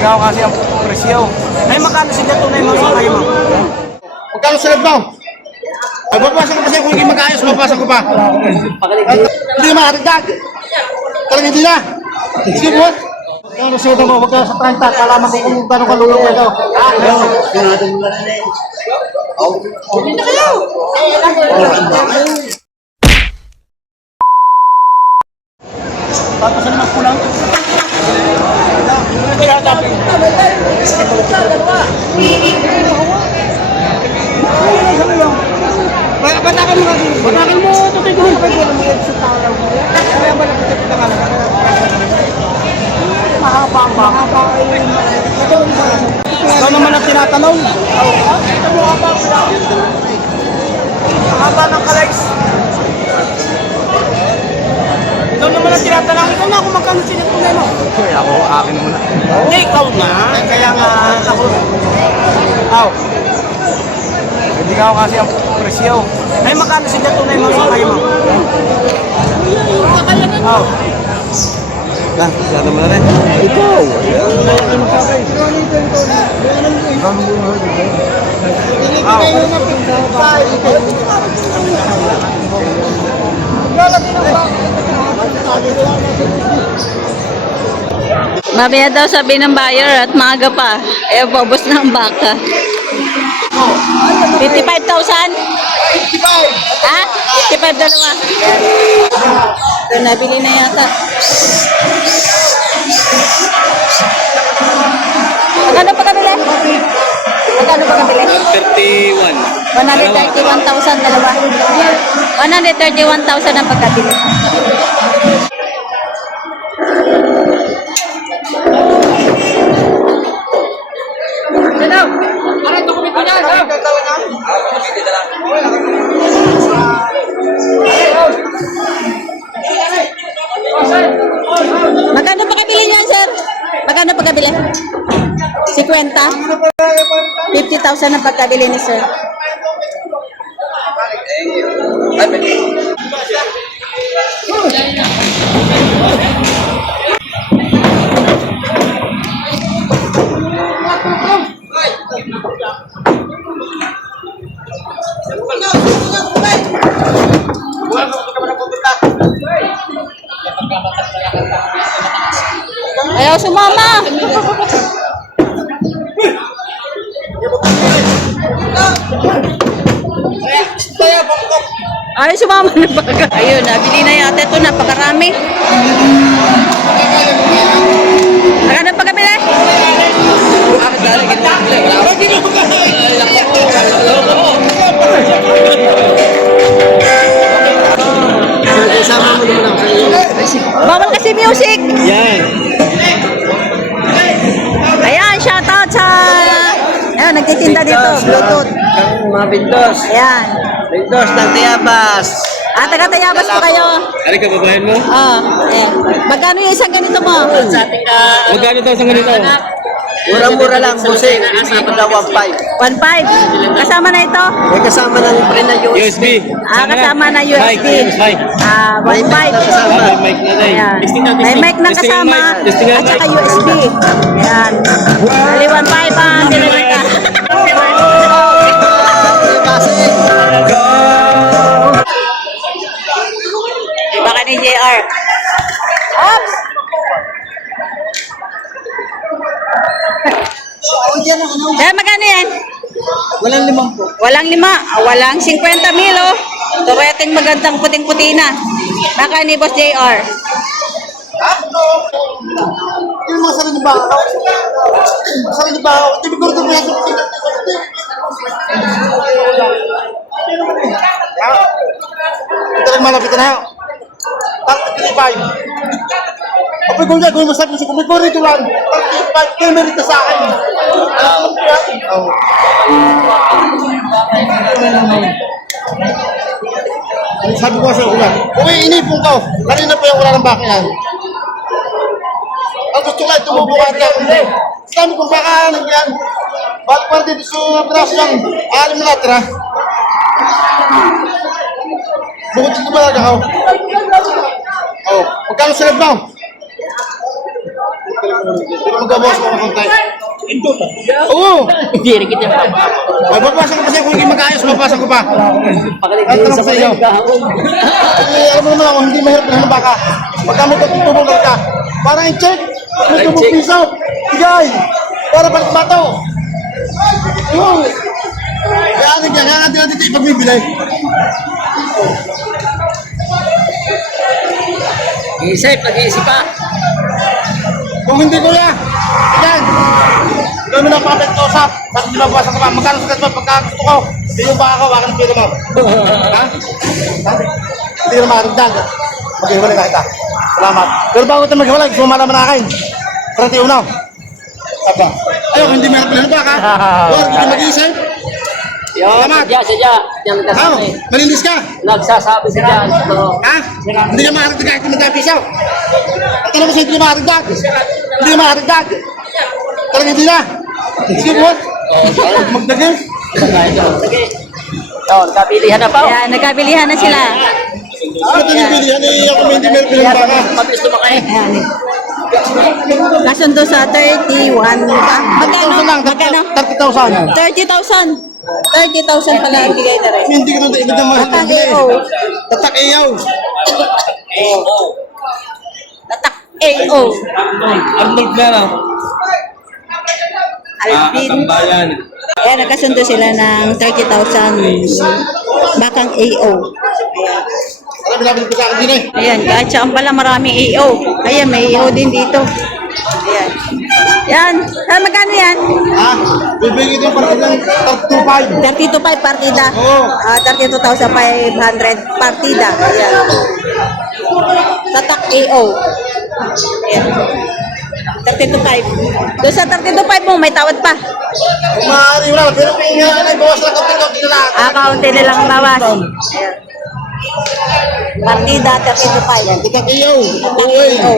Ikaw kasi ang presyo. Ay, makano sila tunay mo sa kayo mo? Magkano sila ba? Ay, babasa ko kasi kung hindi mag-ayos, babasa ko pa. Hindi makatagdag. Talagang hindi na. Sige po. Kaya nasuda mo, huwag ka sa 30, kalaman ko kung gano'ng kalulong ka daw. Hindi na kayo. Tapos ano mas kulang? Batakan mo kasi. Batakan mo, tutay ko. Kaya ba napitit na ka? Mahaba. Ikaw naman ang tinatanong. Mahaba ng kalays. Ikaw naman ang tinatanong. Ikaw na kung magkano sinipunay mo. Ako, akin muna. Hindi, ikaw na. Kaya nga ako. Aw. Hindi ka kasi ang presyo. Ay, makano sila tunay mo sa kayo mo? Aw. Masyado mo na rin. Ikaw. Mamaya daw sabi ng buyer at maaga pa. Eh, bobos na ang baka. 55,000? Ha? 55 dalawa. Ito, nabili na yata. Magkano pa kabili? Magkano pa kabili? 31. 131,000 dalawa. 131,000 ang pagkabili. Magkano pa kabili niyan, sir? Magkano pa kabili? 50? 50,000 ang pagkabili ni sir. Ayaw sumama. Ayaw sumama na baga. Ayun, nabili na yata ito. Napakarami. Magkano pagkabili? Bawal kasi music. Yan. Ayan, shoutout sa... Ayan, nagtitinda dito, Bluetooth. Mga Bindos. Ayan. Bindos ng Tiyabas. Taga-Tayabas po kayo. Ari ka, babayan mo? Ayan. Magkano yung isang ganito mo? Magkano daw sa ganito? Mura-mura lang, busing. Hindi pa daw 1.5. 1.5. Kasama na ito? May kasama ng pre na USB. USB. Kasama na USB. Mic. 1.5. May mic na kasama. May mic na tayo. Ayan. Testing na, May testing. mic na Testing ang kasama mic. Testing ang at saka mic. USB. Ayan. Bali 1.5 ang deliver ka. Iba ka ni JR. Ops! Kaya magkano yan? Walang limang po. Walang 5. Walang 50 mil, oh. Tureting magandang puting-puti na. Baka ni Boss JR. Yung mga sarili ba? Sarili ba? Hindi ko rin yan. Ito rin malapit na yan. Takot 35. Kapag kung gagawin mo sabi ko, kung may kurito lang, 35, kaya merito sa akin. Sabi ko sa ulan, kung inipong ka, kanina pa yung wala ng bakilan. Ang gusto ko ay tumubukan ka. Sabi ko, baka yan. Balik pa dito sa braso lang, alam na natin ha. Bukod dito ba ako? Oh, magkano sila ba? Magbabawas mo ng konti. Oo! Hindi, rin kita pa. Ay, babawasan ko kasi kung hindi mag-ayos, babawasan ko pa. Ang tanong sa iyo. Alam mo naman ako, hindi mahirap na baka. Pagka may tutubong ka, parang i-check. May tubong piso. Bigay. Para balik bato. Oo. Kaya natin natin ipagbibili. Pag-iisip pa. Kung hindi ko yan, yan. Kami na papet ko usap. Bakit binabawasan ko pa? Magkano sa ba pagka gusto ko? Hindi yung baka ko, wakan pwede mo. Ha? Ha? Hindi na makaragdag. Mag-iwalay ka kita. Salamat. Pero bago tayo mag-iwalay, gusto mo malaman na akin. Parati unaw. Aba. Ayaw, hindi meron pala na baka. Huwag, hindi mag-iisip. Salamat. Sadya. Yan Ha? nagsasabi. Malinis ka? Nagsasabi sadya. Ha? Hindi ka makaragdag kahit magkapisaw. At alam mo siya, hindi ka makaragdag. Hindi ka makaragdag. Talagang hindi na. Sige po. Magdagin. Sige. Yun, kabilihan na pa. Ayan, nagkabilihan na sila. Ano ito yung bilihan? Ako may hindi meron pala baka. Mabilis tumakay. Ayan. Kasundo sa 31. Magkano? 30,000 lang. Magkano? 30,000. 30,000. 30,000 pala ang bigay na rin. Hindi ko na mahal. Tatak AO. Tatak ayaw. Tatak AO. Arnold na lang. Alvin. Tambayan. Ayan, nagkasundo sila ng 30,000 bakang AO. Ayan. Alam, binabili ko sa akin din eh. Ayan, kahit saan pala maraming AO. Ayan, may AO din dito. Ayan. Yan. Magkano yan? Ha? Bibigay ito para ng 32,500. 32,500 partida. Oo. 32,500 partida. Ayan. Tatak AO. Ayan. 32,500. Doon sa 32,500 mo, may tawad pa. Kung maaari mo lang. Pero kung ay bawas lang kaunti na lang. Kaunti nilang bawas. Ayan. Partida 32,500. Tatak ayaw. Oo eh. AO.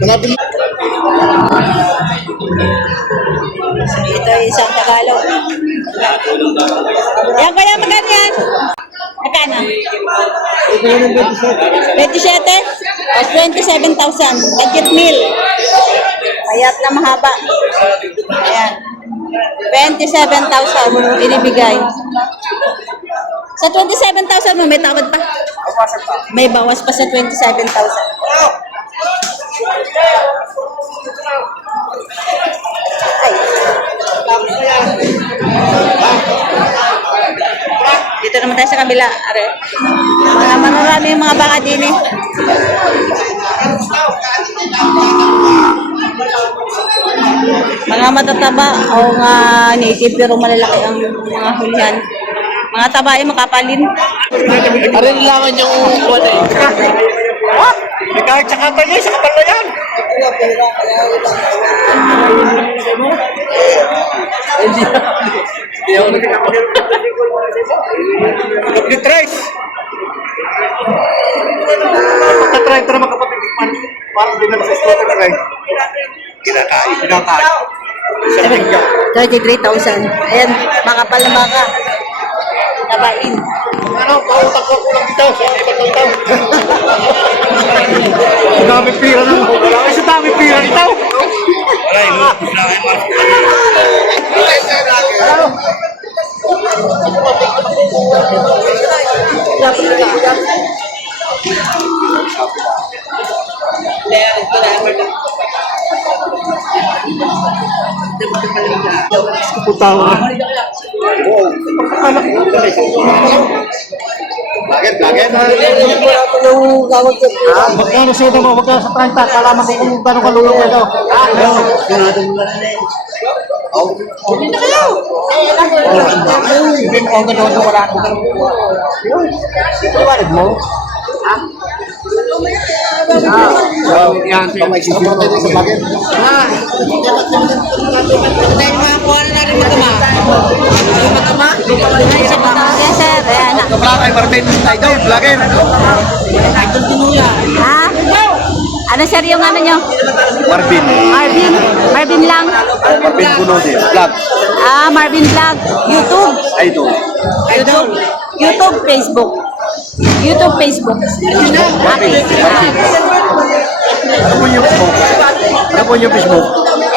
Hanapin mo. Ito yung isang Tagalog. Yan kaya magkano yan? Magkano? 27? Mas 27,000. Budget meal. Payat na mahaba. Ayan. 27,000 binibigay. Sa 27,000 mo, may tawad pa? May bawas pa sa 27,000. Ay. Dito naman tayo sa kabila. Are. Marami yung mga baka din eh. Mga matataba o nga native pero malalaki ang mga hulihan. Mga taba yung makapalin. Arin langan yung kuwan eh. May kahit sa kapal niya, sa kapal na yan. Hindi ako nagkakaroon. Nag-trace. Pagka-try para makapatitikman. Parang din na sa slaughter na rin. Kinakain. 33,000. Ayan, makapal na baka. Tabain. Ano, pautak ko lang dito. Sa ibang ito. Ang dami pira na. Ay, sa dami pira nito. Wala, yung Laget. Magkano sa ito mo? Magkano sa 30? Kalaman ko kung gano'ng kalulong ito. Yes, sir. Ayan. Vlogger, Martin, idol, vlogger. Ha? Ano, sir, yung ano nyo? Marvin. Marvin lang? Marvin Bunodi, vlog. Marvin Vlog. YouTube. Idol. YouTube, Facebook. Okay. Ano po yung Facebook? Ano po yung Facebook?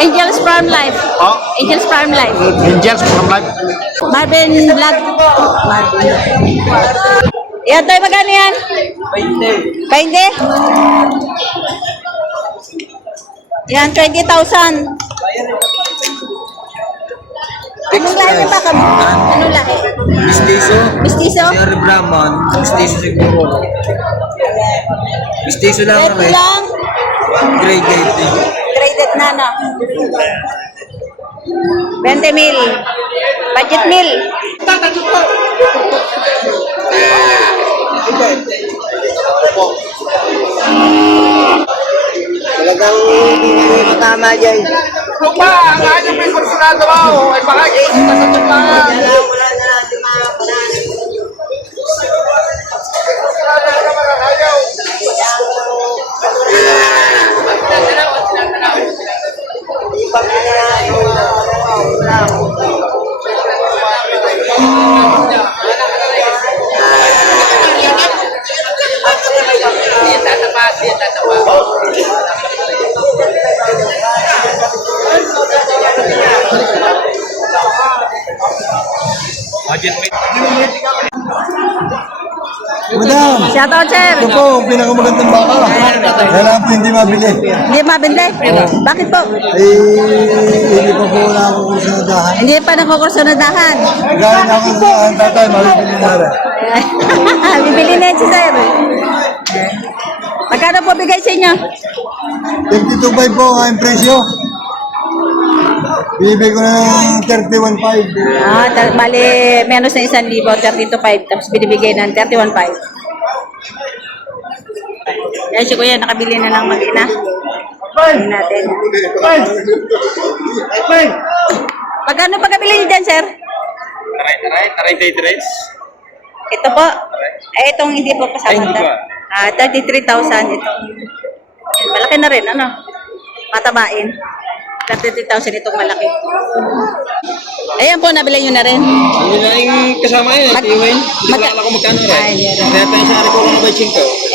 Angels Farm Life. Oh, Angels Farm Life. Angels from Life. Marvin Vlog. Marvin. Yan tayo, magkano yan? 20. 20? Yan, 20,000. Anong lahi ba kami? Anong lahi? Mistiso. Mistiso? Sir Brahman. Mistiso siguro. Mistiso lang Red lang. Graded din. Graded na, no? 20 mil. Budget mil. Talagang hindi matama dyan. Kung ba, ang kanyang may kursunado mo, ay baka ikita sa tumpahan. Wala na natin mga pananin. Madam, Shoutout, sir. ito po, ang pinakamagandang baka. Kailangan po hindi mabili. Hindi mabindi? Bakit po? Hindi pa po na ako kursunadahan. Hindi pa nakukursunadahan. Gaya na ako sa ang tatay, mabibili na rin. Bibili na yan si sir. Magkano po bigay sa inyo? 52.5 po ang presyo. Bibigay ko na ng 31.5. Bali, menos na 1,000, 32.5. Tapos binibigay ng 31.5. Yan si Kuya, nakabili na lang mag-ina. Hindi natin. Magkano pagkabili niyo dyan, sir? Taray, tres. Ito po. Itong hindi po kasama. 33,000 ito. Malaki na rin, ano? Matabain. 33,000 itong malaki. Ayan po, nabili nyo na rin. Hindi na yung kasama yun. Ito yun. Hindi ko alam kung magkano rin. Ay, yan. Kaya tayo sa ko na ba 5?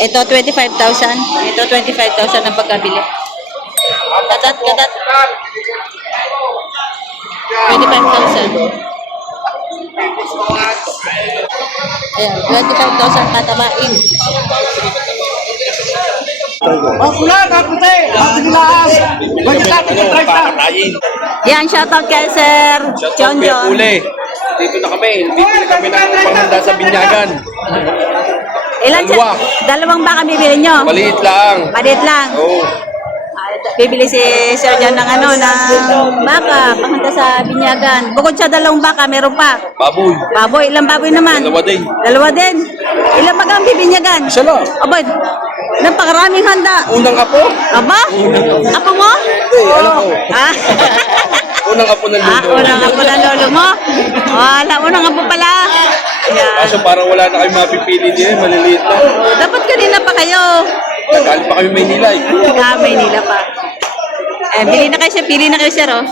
Ito, 25,000. Ito, 25,000 ang pagkabili. Katat. 25,000. Ayan, 25,000 katabain. Ang pula, kaputi, ang tigilaas. Bagay natin yung 30. Yan, shoutout kay Sir John John. Dito na kami. Dito na kami ng panghanda sa Binyagan. Ilan siya? Dalawa. Dalawang baka bibili nyo? Maliit lang. Maliit lang. Oo. Bibili si Sir John ng ng baka, panghanda sa Binyagan. Bukod sa dalawang baka, meron pa. Baboy. Baboy, ilang baboy naman? Dalawa din. Dalawa din. Ilang baka ang bibinyagan? Isa lang. Abay, napakaraming handa. Unang apo. Aba? Apo mo? Alam ko. Ah? Unang apo ng lulo. Unang apo na lolo mo? Wala, unang apo pala. Ayan. Kaso parang wala na kayong mapipili din. Maliliit na. Dapat kanina pa kayo. Galing pa kami Maynila eh. Maynila pa. Bili na kayo siya, pili na kayo siya, oh.